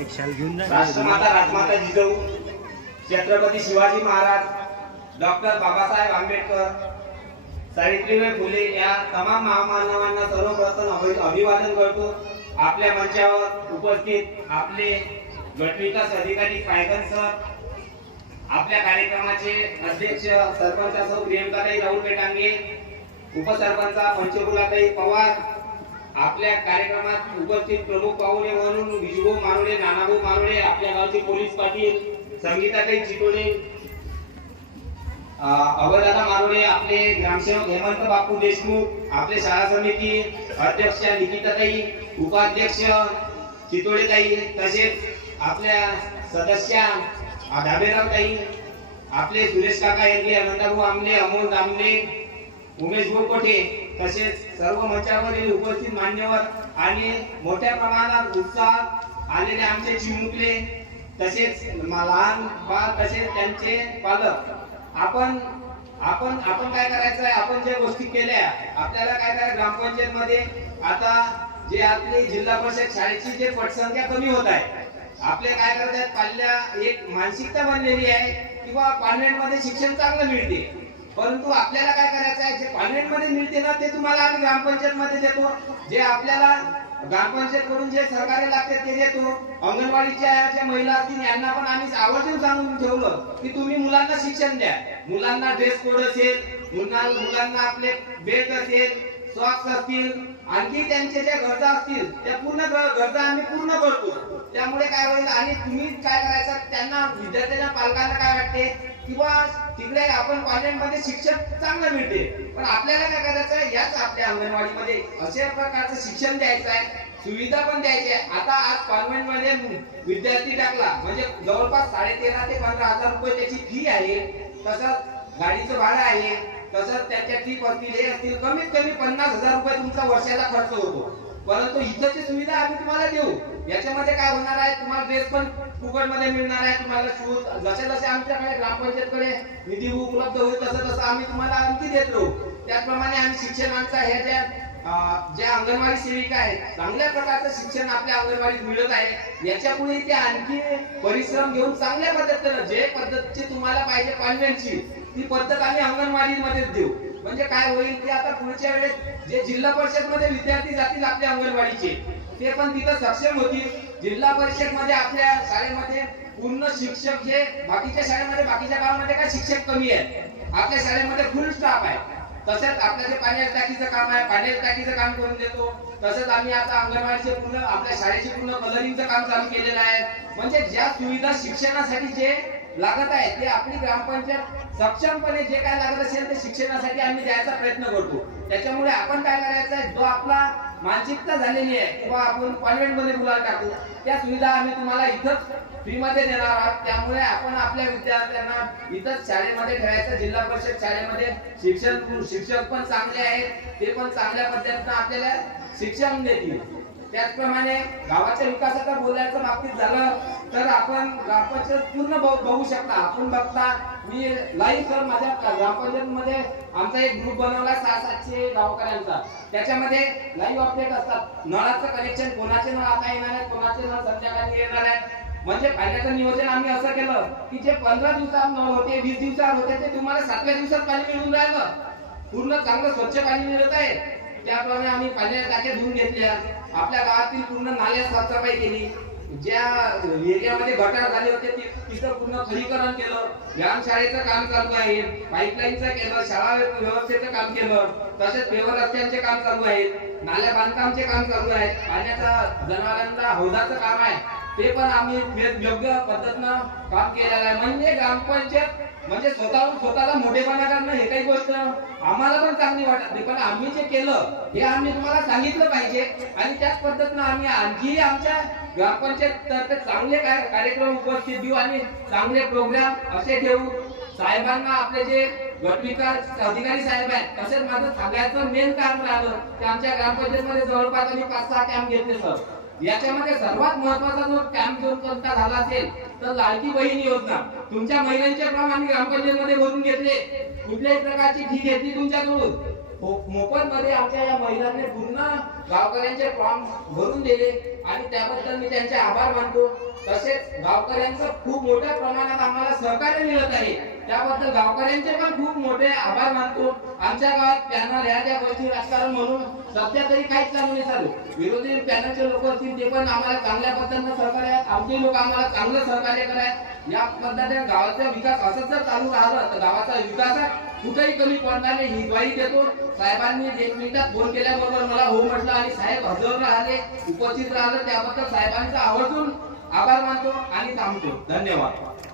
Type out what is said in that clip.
एक शाल घेऊन जा. राष्ट्रमाता राजमाता जिजाऊ छत्रपती शिवाजी महाराज डॉक्टर बाबासाहेब आंबेडकर सावित्रीबाई फुले या तमाम महामानवांना सर्वप्रथम अभिवादन करतो. आपल्या मंचावर उपस्थित आपले गटविकास अधिकारी पायगन सर आपल्या कार्यक्रमाचे अध्यक्ष सरपंच सौ प्रियंकाताई राहुल पेटांगे उपसरपंचा पंचकुलाताई पवार आपल्या कार्यक्रमात उपस्थित प्रमुख पाहुणे म्हणून विजूभाऊ मारोडे नानाभाऊ मारोडे आपल्या गावचे पोलीस पाटील संगीताताई चितोडे अं, अभयदादा मारोडे आपले ग्रामसेवक हेमंत बापू देशमुख आपले शाळा समिती अध्यक्ष निकिताताई उपाध्यक्ष चितोडेताई तसेच आपल्या सदस्या धाबेराव ताई आपले सुरेश काका यांनी अनंतभाऊ आमले अमोल दामले उमेश गोकोटे तसेच सर्व मंचावरील उपस्थित मान्यवर आणि मोठ्या प्रमाणात उत्साहात आलेले आमचे चिमुकले तसेच लहान बाल तसेच त्यांचे पालक. आपण आपण आपण काय करायचं आहे आपण ज्या गोष्टी केल्या आपल्याला काय करायचं? ग्रामपंचायत मध्ये आता जे आपली जिल्हा परिषद शाळेची जे पटसंख्या कमी होत आहे आपले काय करतात? पाल्या एक मानसिकता बनलेली आहे किंवा कॉन्व्हेंटमध्ये शिक्षण चांगलं मिळते. परंतु आपल्याला काय करायचं आहे जे मध्ये मिळते ना ते तुम्हाला आम्ही ग्रामपंचायत मध्ये देतो. जे आपल्याला ग्रामपंचायत कडून जे सहकार्य लागते ते देतो. अंगणवाडीच्या ज्या महिला असतील यांना पण आम्ही आवर्जून सांगून ठेवलं की तुम्ही मुलांना शिक्षण द्या. मुलांना ड्रेस कोड असेल मुलांना मुलांना आपले बेल्ट असेल सॉक्स असतील आणखी त्यांच्या ज्या गरजा असतील त्या पूर्ण गरजा आम्ही पूर्ण करतो. त्यामुळे काय होईल आणि तुम्ही काय करायचं त्यांना विद्यार्थ्यांना पालकांना काय वाटते? किंवा तिकडे आपण कॉलेजमध्ये शिक्षण चांगलं मिळते. पण आपल्याला काय करायचं आहे? याच आपल्या अंगणवाडीमध्ये अशा प्रकारचं शिक्षण द्यायचं आहे. सुविधा पण द्यायची आहे. आता आज कॉन्व्हेंटमध्ये विद्यार्थी टाकला. म्हणजे जवळपास साडेतेरा ते पंधरा हजार रुपये त्याची फी आहे. तसंच गाडीचं भाडं आहे. तसंच त्याच्या ट्रीप असतील हे असतील कमीत कमी पन्नास हजार रुपये तुमचा वर्षाला खर्च होतो. परंतु इथंची सुविधा आम्ही तुम्हाला देऊ याच्यामध्ये काय होणार आहे तुम्हाला ड्रेस पण फुकटमध्ये मिळणार आहे तुम्हाला शूज जसे जसे आमच्याकडे ग्रामपंचायतकडे निधी उपलब्ध होईल तसं तसं आम्ही तुम्हाला आणखी देत राहू. त्याचप्रमाणे आम्ही शिक्षणाचा ह्या ज्या ज्या अंगणवाडी सेविका आहेत चांगल्या प्रकारचं शिक्षण आपल्या अंगणवाडीत मिळत आहे. याच्यापुढे ते आणखी परिश्रम घेऊन चांगल्या पद्धतीनं जे पद्धतीची तुम्हाला पाहिजे कॉन्व्हेंटची ती पद्धत आम्ही अंगणवाडीमध्येच देऊ. म्हणजे काय होईल की आता पुढच्या वेळेस जे जिल्हा परिषदमध्ये विद्यार्थी जातील आपल्या अंगणवाडीचे ते पण तिथं सक्षम होतील. जिल्हा परिषदमध्ये आपल्या शाळेमध्ये पूर्ण शिक्षक हे बाकीच्या शाळेमध्ये बाकीच्या गावामध्ये काय शिक्षक कमी आहेत? आपल्या शाळेमध्ये फुल स्टाफ आहे. तसंच आपल्या जे पाण्याच्या टाकीचं काम आहे पाण्याच्या टाकीचं काम करून देतो. तसंच आम्ही आता अंगणवाडीचे पूर्ण आपल्या शाळेचे पूर्ण कलरिंगचं काम चालू केलेलं आहे. म्हणजे ज्या सुविधा शिक्षणासाठी जे लागत आहे. ते आपली ग्रामपंचायत सक्षमपणे जे काय लागत असेल ते शिक्षणासाठी आम्ही द्यायचा प्रयत्न करतो. त्याच्यामुळे आपण काय करायचं जो आपला मानसिकता झालेली आहे किंवा आपण कॉन्व्हेंटमध्ये मुलाला टाकू त्या सुविधा आम्ही तुम्हाला इथंच फ्री मध्ये देणार आहोत. त्यामुळे आपण आपल्या विद्यार्थ्यांना इथंच शाळेमध्ये ठेवायचं. जिल्हा परिषद शाळेमध्ये शिक्षण शिक्षक पण चांगले आहेत. ते पण चांगल्या पद्धतीनं आपल्याला शिक्षण देतील. त्याचप्रमाणे गावाच्या विकासाचा बोलायचं बाबतीत झालं तर आपण ग्रामपंचायत पूर्ण बघू शकता. आपण बघता मी लाईव्ह सर माझ्या ग्रामपंचायत मध्ये आमचा एक ग्रुप बनवला सहा सातशे गावकऱ्यांचा. त्याच्यामध्ये लाईव्ह अपडेट असतात. नळाचं कनेक्शन कोणाचे नळ आता येणार आहे कोणाचे नळ संध्याकाळी येणार आहे म्हणजे पाण्याचं नियोजन आम्ही असं केलं की जे पंधरा दिवसात नळ होते वीस दिवसात होते ते तुम्हाला सातव्या दिवसात पाणी मिळून राहिलं. पूर्ण चांगलं स्वच्छ पाणी मिळत आहे. त्याप्रमाणे आम्ही पाण्याच्या टाक्या धुवून घेतल्या. आपल्या गावातील पूर्ण नाल्या साफसफाई केली. ज्या एरियामध्ये गटार झाले होते ति- तिथं पूर्ण खरीकरण केलं. व्यायामशाळेचं काम चालू आहे. पाईपलाईनचं केलं. शाळा व्यवस्थेचं काम केलं. तसेच पेवर रस्त्यांचे काम चालू आहेत. नाल्या बांधकामचे काम चालू आहे पाण्याचा जनावरांचा हौदाचं काम आहे. ते पण आम्ही योग्य पद्धतीनं काम केलेलं आहे. म्हणजे ग्रामपंचायत म्हणजे स्वतःहून स्वतःला मोठेपणा करणं हे काही गोष्ट आम्हाला पण चांगली वाटत नाही. पण आम्ही जे केलं हे आम्ही तुम्हाला सांगितलं पाहिजे. आणि त्याच पद्धतीनं आम्ही आणखी आमच्या ग्रामपंचायत तर्फे चांगले काय- कार्यक्रम उपस्थित देऊ आणि चांगले प्रोग्राम असे ठेवू साहेबांना आपले जे गटविकास अधिकारी साहेब आहेत तसेच माझं सगळ्याचं मेन काम राहिलं. ते आमच्या ग्रामपंचायतमध्ये जवळपास आम्ही पाच सहा कॅम्प घेतले सर याच्यामध्ये सर्वात महत्त्वाचा जो कॅम्प जो कोणता झाला असेल तर लाडकी बहीण योजना. तुमच्या महिलांचे फॉर्म आम्ही ग्रामपंचायत भरून घेतले. कुठल्याही प्रकारची फी घेतली तुमच्याकडून. मोफत मध्ये आमच्या या महिलांनी पूर्ण गावकऱ्यांचे फॉर्म भरून दिले. आणि त्याबद्दल मी त्यांचे आभार मानतो. तसेच गावकऱ्यांचं खूप मोठ्या प्रमाणात आम्हाला सहकार्य मिळत आहे. त्याबद्दल गावकऱ्यांचे पण खूप मोठे आभार मानतो. आमच्या गावात पॅनल ह्या त्या गोष्टी राजकारण म्हणून सध्या तरी काहीच चालू नाही चालू विरोधी पॅनलचे लोक असतील ते पण आम्हाला चांगल्या पद्धतीनं सहकार्य आमचे लोक आम्हाला चांगलं सहकार्य करायत या पद्धतीने गावाचा विकास असंच जर चालू राहिलं तर गावाचा विकास कुठेही कमी पडणार नाही ही ग्वाही देतो. साहेबांनी एक मिनिटात फोन केल्याबरोबर मला हो म्हटलं आणि साहेब हजर राहिले उपस्थित राहिले. त्याबद्दल साहेबांचा आवर्जून आभार मानतो आणि थांबतो. धन्यवाद.